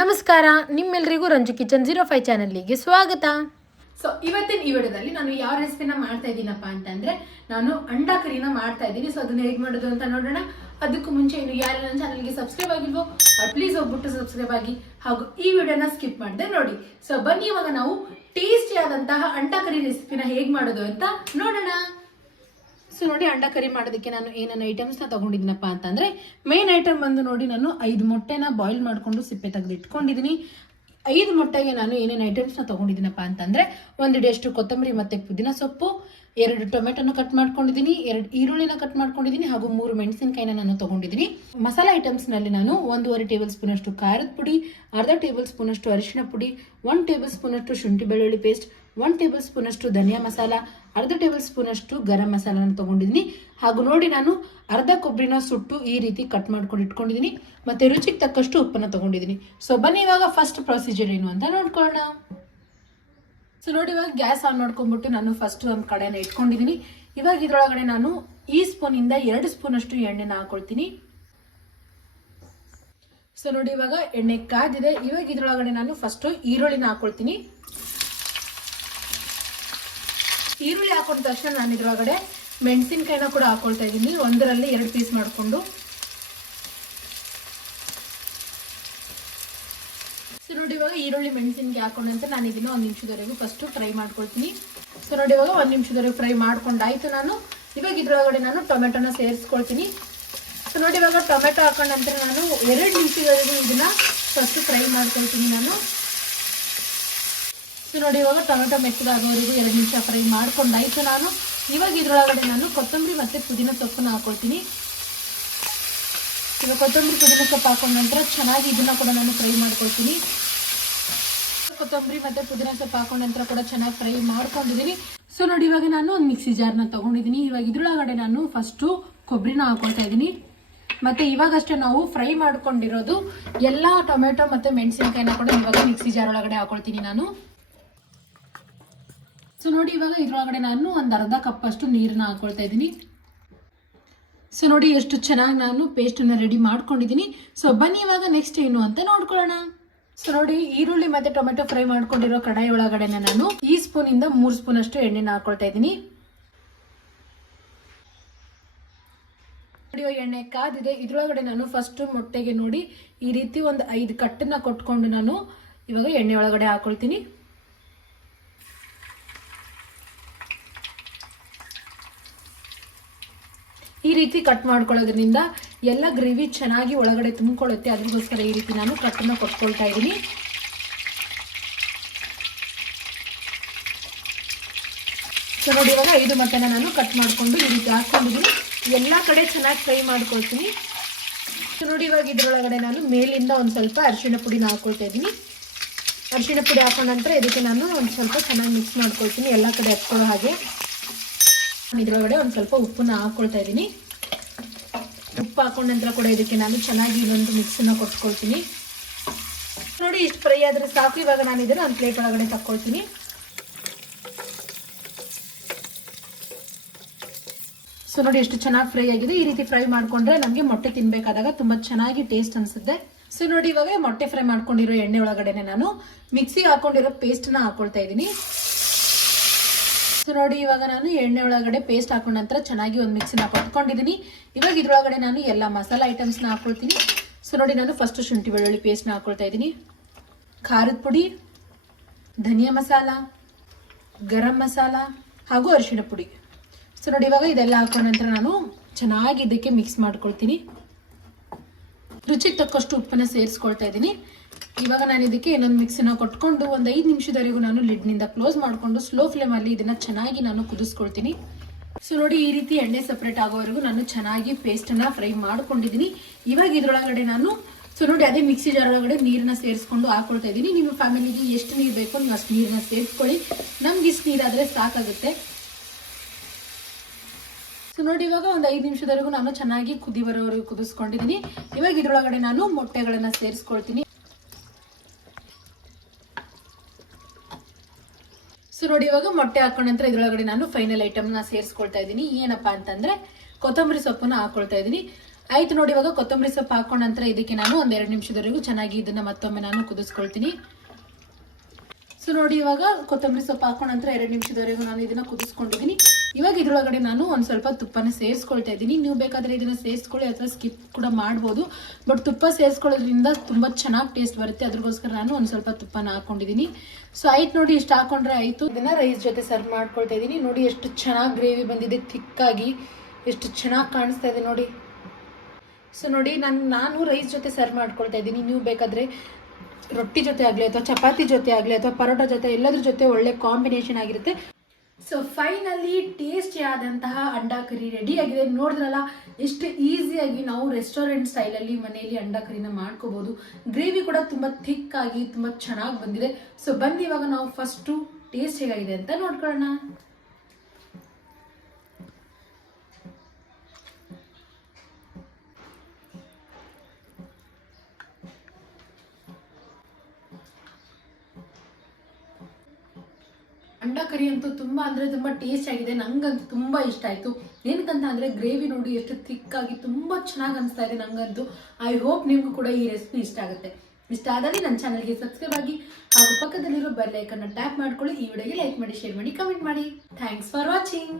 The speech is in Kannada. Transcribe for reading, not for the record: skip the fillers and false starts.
ನಮಸ್ಕಾರ, ನಿಮ್ಮೆಲ್ಲರಿಗೂ ರಂಜು ಕಿಚನ್ 05 ಚಾನಲ್ಗೆ ಸ್ವಾಗತ. ಸೊ ಇವತ್ತಿನ ಈ ವಿಡಿಯೋದಲ್ಲಿ ನಾನು ಯಾವ ರೆಸಿಪಿನ ಮಾಡ್ತಾ ಇದ್ದೀನಪ್ಪ ಅಂತಂದ್ರೆ ನಾನು ಅಂಡಾ ಕರಿನ ಮಾಡ್ತಾ ಇದ್ದೀನಿ. ಸೊ ಅದನ್ನ ಹೇಗೆ ಮಾಡೋದು ಅಂತ ನೋಡೋಣ. ಅದಕ್ಕೂ ಮುಂಚೆ ಇನ್ನು ಯಾರು ನನ್ನ ಚಾನಲ್ಗೆ ಸಬ್ಸ್ಕ್ರೈಬ್ ಆಗಿಲ್ವೋ ಪ್ಲೀಸ್ ಹೋಗ್ಬಿಟ್ಟು ಸಬ್ಸ್ಕ್ರೈಬ್ ಆಗಿ ಹಾಗೂ ಈ ವಿಡಿಯೋನ ಸ್ಕಿಪ್ ಮಾಡದೆ ನೋಡಿ. ಸೊ ಬನ್ನಿ ಇವಾಗ ನಾವು ಟೇಸ್ಟಿ ಆದಂತಹ ಅಂಡಾ ಕರಿ ರೆಸಿಪಿನ ಹೇಗೆ ಮಾಡೋದು ಅಂತ ನೋಡೋಣ. ಸೊ ನೋಡಿ, ಅಂಡಾ ಕರಿ ಮಾಡೋದಕ್ಕೆ ನಾನು ಏನೇನು ಐಟಮ್ಸ್ನ ತಗೊಂಡಿದ್ದೀನಪ್ಪ ಅಂತಂದ್ರೆ ಮೇನ್ ಐಟಮ್ ಬಂದು ನೋಡಿ, ನಾನು 5 ಮೊಟ್ಟೆನ ಬಾಯ್ಲ್ ಮಾಡಿಕೊಂಡು ಸಿಪ್ಪೆ ತೆಗೆದು ಇಟ್ಕೊಂಡಿದ್ದೀನಿ. 5 ಮೊಟ್ಟೆಗೆ ನಾನು ಏನೇನು ಐಟಮ್ಸ್ನ ತಗೊಂಡಿದ್ದೀನಪ್ಪ ಅಂತಂದ್ರೆ 1 ಹಿಡಿಯಷ್ಟು ಕೊತ್ತಂಬರಿ ಮತ್ತೆ ಪುದೀನ ಸೊಪ್ಪು, 2 ಟೊಮೆಟೊನ ಕಟ್ ಮಾಡ್ಕೊಂಡಿದ್ದೀನಿ, 2 ಈರುಳ್ಳಿನ ಕಟ್ ಮಾಡ್ಕೊಂಡಿದ್ದೀನಿ ಹಾಗೂ 3 ಮೆಣಸಿನಕಾಯಿನ ನಾನು ತಗೊಂಡಿದ್ದೀನಿ. ಮಸಾಲಾ ಐಟಮ್ಸ್ ನಲ್ಲಿ ನಾನು 1.5 ಟೇಬಲ್ ಸ್ಪೂನ್ ಅಷ್ಟು ಖಾರದ ಪುಡಿ, ಅರ್ಧ ಟೇಬಲ್ ಸ್ಪೂನ್ ಅಷ್ಟು ಅರಿಶಿನ ಪುಡಿ, 1 ಟೇಬಲ್ ಸ್ಪೂನ್ ಅಷ್ಟು ಶುಂಠಿ ಬೆಳ್ಳುಳ್ಳಿ ಪೇಸ್ಟ್, 1 ಟೇಬಲ್ ಸ್ಪೂನ್ ಅಷ್ಟು ಧನಿಯಾ ಮಸಾಲ, ಅರ್ಧ ಟೇಬಲ್ ಸ್ಪೂನ್ ಅಷ್ಟು ಗರಂ ಮಸಾಲನ ತಗೊಂಡಿದ್ದೀನಿ. ಹಾಗೂ ನೋಡಿ, ನಾನು ಅರ್ಧ ಕೊಬ್ಬರಿನ ಸುಟ್ಟು ಈ ರೀತಿ ಕಟ್ ಮಾಡ್ಕೊಂಡು ಇಟ್ಕೊಂಡಿದ್ದೀನಿ. ಮತ್ತೆ ರುಚಿಗೆ ತಕ್ಕಷ್ಟು ಉಪ್ಪನ್ನ ತಗೊಂಡಿದ್ದೀನಿ. ಸೊ ಬನ್ನಿ ಇವಾಗ ಫಸ್ಟ್ ಪ್ರೊಸೀಜರ್ ಏನು ಅಂತ ನೋಡ್ಕೊಳ್ಳೋಣ. ಸೊ ನೋಡಿ, ಇವಾಗ ಗ್ಯಾಸ್ ಆನ್ ಮಾಡ್ಕೊಂಡ್ಬಿಟ್ಟು ನಾನು ಫಸ್ಟ್ ಒಂದು ಕಡೆನ ಇಟ್ಕೊಂಡಿದ್ದೀನಿ. ಇವಾಗ ಇದ್ರೊಳಗಡೆ ನಾನು ಈ ಸ್ಪೂನ್ ಇಂದ 2 ಸ್ಪೂನ್ ಅಷ್ಟು ಎಣ್ಣೆನ ಹಾಕೊಳ್ತೀನಿ. ಸೊ ನೋಡಿ, ಇವಾಗ ಎಣ್ಣೆ ಕಾದಿದೆ. ಇವಾಗ ಇದ್ರೊಳಗಡೆ ನಾನು ಫಸ್ಟ್ ಈರುಳ್ಳಿನ ಹಾಕೊಳ್ತೀನಿ. ಈರುಳ್ಳಿ ಹಾಕೊಂಡ ತಕ್ಷಣ ನಾನು ಇದ್ರೊಳಗಡೆ ಮೆಣಸಿನಕಾಯಿನ ಕೂಡ ಹಾಕೊಳ್ತಾ ಇದ್ದೀನಿ, 1ರಲ್ಲಿ 2 ಪೀಸ್ ಮಾಡಿಕೊಂಡು. ಸೊ ನೋಡಿ, ಇವಾಗ ಈರುಳ್ಳಿ ಮೆಣಸಿನಕಾಯಿ ಹಾಕೊಂಡಂತೆ ನಾನು ಇದನ್ನ 1 ನಿಮಿಷದವರೆಗೂ ಫಸ್ಟ್ ಫ್ರೈ ಮಾಡ್ಕೊಳ್ತೀನಿ. ಸೊ ನೋಡಿ, ಇವಾಗ 1 ನಿಮಿಷದವರೆಗೂ ಫ್ರೈ ಮಾಡ್ಕೊಂಡಾಯ್ತು. ಇವಾಗ ಇದ್ರೊಳಗಡೆ ನಾನು ಟೊಮೆಟೊನ ಸೇರಿಸ್ಕೊಳ್ತೀನಿ. ಸೊ ನೋಡಿ, ಇವಾಗ ಟೊಮೆಟೊ ಹಾಕೊಂಡಂತೆ ನಾನು 2 ನಿಮಿಷದವರೆಗೂ ಇದನ್ನ ಫಸ್ಟ್ ಫ್ರೈ ಮಾಡ್ಕೊಳ್ತೀನಿ ನಾನು. ಸೊ ನೋಡಿ, ಇವಾಗ ಟೊಮೆಟೊ ಮೆತ್ತಗಾಗೋವರೆಗೂ 2 ನಿಮಿಷ ಫ್ರೈ ಮಾಡ್ಕೊಂಡಾಯ್ತು ನಾನು. ಇವಾಗ ಇದ್ರೊಳಗಡೆ ನಾನು ಕೊತ್ತಂಬರಿ ಮತ್ತೆ ಪುದೀನ ಸೊಪ್ಪನ್ನ ಹಾಕೊಳ್ತೀನಿ. ಇವಾಗ ಕೊತ್ತಂಬರಿ ಪುದೀನ ಸೊಪ್ಪು ಹಾಕೊಂಡ ನಂತರ ಚೆನ್ನಾಗಿ ಇದನ್ನ ಕೂಡ ನಾನು ಫ್ರೈ ಮಾಡ್ಕೊಳ್ತೀನಿ. ಕೊತ್ತಂಬರಿ ಮತ್ತೆ ಪುದೀನ ಸೊಪ್ಪು ಹಾಕೊಂಡ ನಂತರ ಕೂಡ ಚೆನ್ನಾಗಿ ಫ್ರೈ ಮಾಡ್ಕೊಂಡಿದ್ದೀನಿ. ಸೊ ನೋಡಿ, ಇವಾಗ ನಾನು ಒಂದು ಮಿಕ್ಸಿ ಜಾರ್ನ ತಗೊಂಡಿದ್ದೀನಿ. ಇವಾಗ ಇದ್ರೊಳಗಡೆ ನಾನು ಫಸ್ಟು ಕೊಬ್ಬರಿನ ಹಾಕೊಳ್ತಾ ಇದ್ದೀನಿ. ಮತ್ತೆ ಇವಾಗಷ್ಟೇ ನಾವು ಫ್ರೈ ಮಾಡ್ಕೊಂಡಿರೋದು ಎಲ್ಲ ಟೊಮೆಟೊ ಮತ್ತೆ ಮೆಣಸಿನಕಾಯಿನ ಕೂಡ ಇವಾಗ ಮಿಕ್ಸಿ ಜಾರ್ ಒಳಗಡೆ ಹಾಕೊಳ್ತೀನಿ ನಾನು. ಸೊ ನೋಡಿ, ಇವಾಗ ಇದ್ರೊಳಗಡೆ ನಾನು ಒಂದು ಅರ್ಧ ಕಪ್ ಅಷ್ಟು ನೀರನ್ನ ಹಾಕೊಳ್ತಾ ಇದ್ದೀನಿ. ಸೊ ನೋಡಿ, ಎಷ್ಟು ಚೆನ್ನಾಗಿ ನಾನು ಪೇಸ್ಟನ್ನು ರೆಡಿ ಮಾಡ್ಕೊಂಡಿದ್ದೀನಿ. ಸೊ ಬನ್ನಿ ಇವಾಗ ನೆಕ್ಸ್ಟ್ ಏನು ಅಂತ ನೋಡ್ಕೊಳ್ಳೋಣ. ಸೊ ನೋಡಿ, ಈರುಳ್ಳಿ ಮತ್ತೆ ಟೊಮೆಟೊ ಫ್ರೈ ಮಾಡ್ಕೊಂಡಿರೋ ಕಡಾಯಿ ಒಳಗಡೆ ನಾನು ಈ ಸ್ಪೂನ್ ಇಂದ 3 ಸ್ಪೂನ್ ಅಷ್ಟು ಎಣ್ಣೆನ ಹಾಕೊಳ್ತಾ ಇದ್ದೀನಿ. ನೋಡಿ, ಎಣ್ಣೆ ಕಾದಿದೆ. ಇದ್ರೊಳಗಡೆ ನಾನು ಫಸ್ಟ್ ಮೊಟ್ಟೆಗೆ ನೋಡಿ ಈ ರೀತಿ ಒಂದು 5 ಕಟ್ಟನ್ನ ಕೊಟ್ಕೊಂಡು ನಾನು ಇವಾಗ ಎಣ್ಣೆ ಒಳಗಡೆ ಹಾಕೊಳ್ತೀನಿ. ಈ ರೀತಿ ಕಟ್ ಮಾಡ್ಕೊಳ್ಳೋದ್ರಿಂದ ಎಲ್ಲ ಗ್ರೇವಿ ಚೆನ್ನಾಗಿ ಒಳಗಡೆ ತುಂಬಿಕೊಳ್ಳುತ್ತೆ. ಅದಕ್ಕೋಸ್ಕರ ಈ ರೀತಿ ನಾನು ಕಟ್ಟನ್ನು ಕೊಟ್ಕೊಳ್ತಾ ಇದ್ದೀನಿ. ಸೊ ನೋಡಿ, ಇವಾಗ 5 ಮೊಟ್ಟೆನ ನಾನು ಕಟ್ ಮಾಡಿಕೊಂಡು ಈ ರೀತಿ ಹಾಕೊಂಡಿದ್ದೀನಿ. ಎಲ್ಲ ಕಡೆ ಚೆನ್ನಾಗಿ ಫ್ರೈ ಮಾಡ್ಕೊಳ್ತೀನಿ. ಸೊ ನೋಡಿ, ಇವಾಗ ಇದ್ರೊಳಗಡೆ ನಾನು ಮೇಲಿಂದ ಒಂದು ಸ್ವಲ್ಪ ಅರಿಶಿಣ ಪುಡಿನ ಹಾಕೊಳ್ತಾ ಇದ್ದೀನಿ. ಅರಿಶಿಣ ಪುಡಿ ಹಾಕೊಂಡ ನಂತರ ಇದಕ್ಕೆ ನಾನು ಒಂದು ಸ್ವಲ್ಪ ಚೆನ್ನಾಗಿ ಮಿಕ್ಸ್ ಮಾಡ್ಕೊಳ್ತೀನಿ, ಎಲ್ಲ ಕಡೆ ಹಚ್ಕೊಳ್ಳೋ ಹಾಗೆ. ಇದ್ರೊಳಗಡೆ ಒಂದು ಸ್ವಲ್ಪ ಉಪ್ಪನ್ನ ಹಾಕೊಳ್ತಾ ಇದ್ದೀನಿ. ಉಪ್ಪು ಹಾಕೊಂಡ ನಂತರ ಕೂಡ ಇದಕ್ಕೆ ನಾನು ಚೆನ್ನಾಗಿ ಇನ್ನೊಂದು ಮಿಕ್ಸನ್ನ ಕೊಟ್ಕೊಳ್ತೀನಿ. ನೋಡಿ, ಇಷ್ಟು ಫ್ರೈ ಆದ್ರೆ ಸಾಕು. ಇವಾಗ ನಾನು ಇದನ್ನು ಒಂದು ಪ್ಲೇಟ್ ಒಳಗಡೆ ತಕ್ಕೊಳ್ತೀನಿ. ಸೊ ನೋಡಿ, ಎಷ್ಟು ಚೆನ್ನಾಗಿ ಫ್ರೈ ಆಗಿದೆ. ಈ ರೀತಿ ಫ್ರೈ ಮಾಡ್ಕೊಂಡ್ರೆ ನಮಗೆ ಮೊಟ್ಟೆ ತಿನ್ಬೇಕಾದಾಗ ತುಂಬಾ ಚೆನ್ನಾಗಿ ಟೇಸ್ಟ್ ಅನ್ಸುತ್ತೆ. ಸೊ ನೋಡಿ, ಇವಾಗ ಮೊಟ್ಟೆ ಫ್ರೈ ಮಾಡ್ಕೊಂಡಿರೋ ಎಣ್ಣೆ ಒಳಗಡೆನೆ ನಾನು ಮಿಕ್ಸಿಗೆ ಹಾಕೊಂಡಿರೋ ಪೇಸ್ಟ್ನ ಹಾಕೊಳ್ತಾ ಇದ್ದೀನಿ. ಸೊ ನೋಡಿ, ಇವಾಗ ನಾನು ಎಣ್ಣೆ ಒಳಗಡೆ ಪೇಸ್ಟ್ ಹಾಕೊಂಡ ನಂತರ ಚೆನ್ನಾಗಿ ಒಂದು ಮಿಕ್ಸಿನ ಕೊಟ್ಕೊಂಡಿದ್ದೀನಿ. ಇವಾಗ ಇದ್ರೊಳಗಡೆ ನಾನು ಎಲ್ಲ ಮಸಾಲ ಐಟಮ್ಸ್ನ ಹಾಕೊಳ್ತೀನಿ. ಸೊ ನೋಡಿ, ನಾನು ಫಸ್ಟ್ ಶುಂಠಿ ಬೆಳ್ಳುಳ್ಳಿ ಪೇಸ್ಟ್ನ ಹಾಕೊಳ್ತಾ ಇದ್ದೀನಿ, ಖಾರದ ಪುಡಿ, ಧನಿಯಾ ಮಸಾಲ, ಗರಂ ಮಸಾಲ ಹಾಗೂ ಅರಿಶಿಣ ಪುಡಿ. ಸೊ ನೋಡಿ, ಇವಾಗ ಇದೆಲ್ಲ ಹಾಕೊಂಡ ನಂತರ ನಾನು ಚೆನ್ನಾಗಿ ಇದಕ್ಕೆ ಮಿಕ್ಸ್ ಮಾಡ್ಕೊಳ್ತೀನಿ. ರುಚಿಗೆ ತಕ್ಕಷ್ಟು ಉಪ್ಪನ್ನ ಸೇರಿಸ್ಕೊಳ್ತಾ ಇದ್ದೀನಿ. ಇವಾಗ ನಾನು ಇದಕ್ಕೆ ಇನ್ನೊಂದು ಮಿಕ್ಸಿನ ಕೊಟ್ಕೊಂಡು ಒಂದು 5 ನಿಮಿಷದವರೆಗೂ ನಾನು ಲಿಡ್ನಿಂದ ಕ್ಲೋಸ್ ಮಾಡಿಕೊಂಡು ಸ್ಲೋ ಫ್ಲೇಮಲ್ಲಿ ಇದನ್ನ ಚೆನ್ನಾಗಿ ನಾನು ಕುದಿಸ್ಕೊಳ್ತೀನಿ. ಸೊ ನೋಡಿ, ಈ ರೀತಿ ಎಣ್ಣೆ ಸಪ್ರೇಟ್ ಆಗೋವರೆಗೂ ನಾನು ಚೆನ್ನಾಗಿ ಪೇಸ್ಟನ್ನ ಫ್ರೈ ಮಾಡ್ಕೊಂಡಿದ್ದೀನಿ. ಇವಾಗ ಇದ್ರೊಳಗಡೆ ನಾನು ಸೊ ನೋಡಿ, ಅದೇ ಮಿಕ್ಸಿ ಜಾರ್ ಒಳಗಡೆ ನೀರನ್ನ ಸೇರಿಸ್ಕೊಂಡು ಹಾಕೊಳ್ತಾ ಇದ್ದೀನಿ. ನಿಮ್ಮ ಫ್ಯಾಮಿಲಿಗೆ ಎಷ್ಟು ನೀರು ಬೇಕೋ ನೀವು ಅಷ್ಟು ನೀರನ್ನ ಸೇರಿಸ್ಕೊಳ್ಳಿ. ನಮ್ಗೆ ಇಷ್ಟು ನೀರಾದರೆ ಸಾಕಾಗುತ್ತೆ. ಸೊ ನೋಡಿ, ಇವಾಗ ಒಂದು 5 ನಿಮಿಷದವರೆಗೂ ನಾನು ಚೆನ್ನಾಗಿ ಕುದಿ ಬರೋವರೆಗೂ ಕುದಿಸ್ಕೊಂಡಿದ್ದೀನಿ. ಇವಾಗ ಇದ್ರೊಳಗಡೆ ನಾನು ಮೊಟ್ಟೆಗಳನ್ನ ಸೇರಿಸ್ಕೊಳ್ತೀನಿ. ಸೊ ನೋಡಿ, ಇವಾಗ ಮೊಟ್ಟೆ ಹಾಕೊಂಡ ನಂತರ ಇದ್ರೊಳಗಡೆ ನಾನು ಫೈನಲ್ ಐಟಮ್ನ ಸೇರಿಸ್ಕೊಳ್ತಾ ಇದ್ದೀನಿ. ಏನಪ್ಪಾ ಅಂತಂದ್ರೆ ಕೊತ್ತಂಬರಿ ಸೊಪ್ಪನ್ನ ಹಾಕೊಳ್ತಾ ಇದ್ದೀನಿ. ಆಯ್ತು ನೋಡಿ, ಇವಾಗ ಕೊತ್ತಂಬರಿ ಸೊಪ್ಪು ಹಾಕೊಂಡ ನಂತರ ಇದಕ್ಕೆ ನಾನು ಒಂದ್ 2 ನಿಮಿಷದವರೆಗೂ ಚೆನ್ನಾಗಿ ಇದನ್ನ ಮತ್ತೊಮ್ಮೆ ನಾನು ಕುದಿಸ್ಕೊಳ್ತೀನಿ. ಸೊ ನೋಡಿ, ಇವಾಗ ಕೊತ್ತಂಬರಿ ಸೊಪ್ಪು ಹಾಕೊಂಡ ನಂತರ 2 ನಿಮಿಷದವರೆಗೂ ನಾನು ಇದನ್ನ ಕುದಿಸ್ಕೊಂಡಿದ್ದೀನಿ. ಇವಾಗ ಇದ್ರೊಳಗಡೆ ನಾನು ಒಂದ್ ಸ್ವಲ್ಪ ತುಪ್ಪನ ಸೇರಿಸ್ಕೊಳ್ತಾ ಇದ್ದೀನಿ. ನೀವು ಬೇಕಾದ್ರೆ ಇದನ್ನ ಸೇರಿಸ್ಕೊಳ್ಳಿ ಅಥವಾ ಸ್ಕಿಪ್ ಕೂಡ ಮಾಡ್ಬೋದು. ಬಟ್ ತುಪ್ಪ ಸೇರಿಸ್ಕೊಳ್ಳೋದ್ರಿಂದ ತುಂಬಾ ಚೆನ್ನಾಗಿ ಟೇಸ್ಟ್ ಬರುತ್ತೆ. ಅದ್ರಗೋಸ್ಕರ ನಾನು ಒಂದ್ ಸ್ವಲ್ಪ ತುಪ್ಪನ ಹಾಕೊಂಡಿದ್ದೀನಿ. ಸೊ ಆಯ್ತು ನೋಡಿ, ಇಷ್ಟು ಹಾಕೊಂಡ್ರೆ ಆಯ್ತು. ಇದನ್ನ ರೈಸ್ ಜೊತೆ ಸರ್ವ್ ಮಾಡ್ಕೊಳ್ತಾ ಇದ್ದೀನಿ. ನೋಡಿ ಎಷ್ಟು ಚೆನ್ನಾಗಿ ಗ್ರೇವಿ ಬಂದಿದೆ, ಥಿಕ್ಕಾಗಿ ಎಷ್ಟು ಚೆನ್ನಾಗಿ ಕಾಣಿಸ್ತಾ ಇದೆ ನೋಡಿ. ಸೊ ನೋಡಿ, ನಾನು ರೈಸ್ ಜೊತೆ ಸರ್ವ್ ಮಾಡ್ಕೊಳ್ತಾ ಇದ್ದೀನಿ. ನೀವು ಬೇಕಾದ್ರೆ ರೊಟ್ಟಿ ಜೊತೆ ಆಗಲಿ ಅಥವಾ ಚಪಾತಿ ಜೊತೆ ಆಗಲಿ ಅಥವಾ ಪರೋಟ ಜೊತೆ ಎಲ್ಲದ್ರ ಜೊತೆ ಒಳ್ಳೆ ಕಾಂಬಿನೇಷನ್ ಆಗಿರುತ್ತೆ. ಸೊ ಫೈನಲಿ ಟೇಸ್ಟಿ ಆದಂತಹ ಅಂಡಾ ಕರಿ ರೆಡಿ ಆಗಿದೆ. ನೋಡಿದ್ರಲ್ಲ ಎಷ್ಟು ಈಸಿಯಾಗಿ ನಾವು ರೆಸ್ಟೋರೆಂಟ್ ಸ್ಟೈಲಲ್ಲಿ ಮನೆಯಲ್ಲಿ ಅಂಡಾ ಕರಿನ ಮಾಡ್ಕೋಬಹುದು. ಗ್ರೇವಿ ಕೂಡ ತುಂಬ ಥಿಕ್ ಆಗಿ ತುಂಬ ಚೆನ್ನಾಗಿ ಬಂದಿದೆ. ಸೊ ಬನ್ನಿ ಇವಾಗ ನಾವು ಫಸ್ಟು ಟೇಸ್ಟ್ ಹೇಗಾಗಿದೆ ಅಂತ ನೋಡ್ಕೊಳ್ಳೋಣ. ಅಂಡಾ ಕರಿ ಅಂತೂ ತುಂಬಾ ಅಂದ್ರೆ ತುಂಬಾ ಟೇಸ್ಟ್ ಆಗಿದೆ. ನಂಗಂತೂ ತುಂಬಾ ಇಷ್ಟ ಆಯ್ತು. ಏನಕ್ಕಂತ ಅಂದ್ರೆ ಗ್ರೇವಿ ನೋಡಿ ಎಷ್ಟು ಥಿಕ್ ಆಗಿ ತುಂಬಾ ಚೆನ್ನಾಗಿ ಅನಿಸ್ತಾ ಇದೆ ನಂಗಂತೂ. ಐ ಹೋಪ್ ನಿಮ್ಗೂ ಕೂಡ ಈ ರೆಸಿಪಿ ಇಷ್ಟ ಆಗುತ್ತೆ. ಇಷ್ಟ ಆದಲ್ಲಿ ನನ್ನ ಚಾನಲ್ಗೆ ಸಬ್ಸ್ಕ್ರೈಬ್ ಆಗಿ ಹಾಗೂ ಪಕ್ಕದಲ್ಲಿರೋ ಬೆಲ್ ಐಕನ್ನ ಟ್ಯಾಪ್ ಮಾಡ್ಕೊಳ್ಳಿ. ಈ ವಿಡಿಯೋಗೆ ಲೈಕ್ ಮಾಡಿ, ಶೇರ್ ಮಾಡಿ, ಕಮೆಂಟ್ ಮಾಡಿ. Thanks for watching.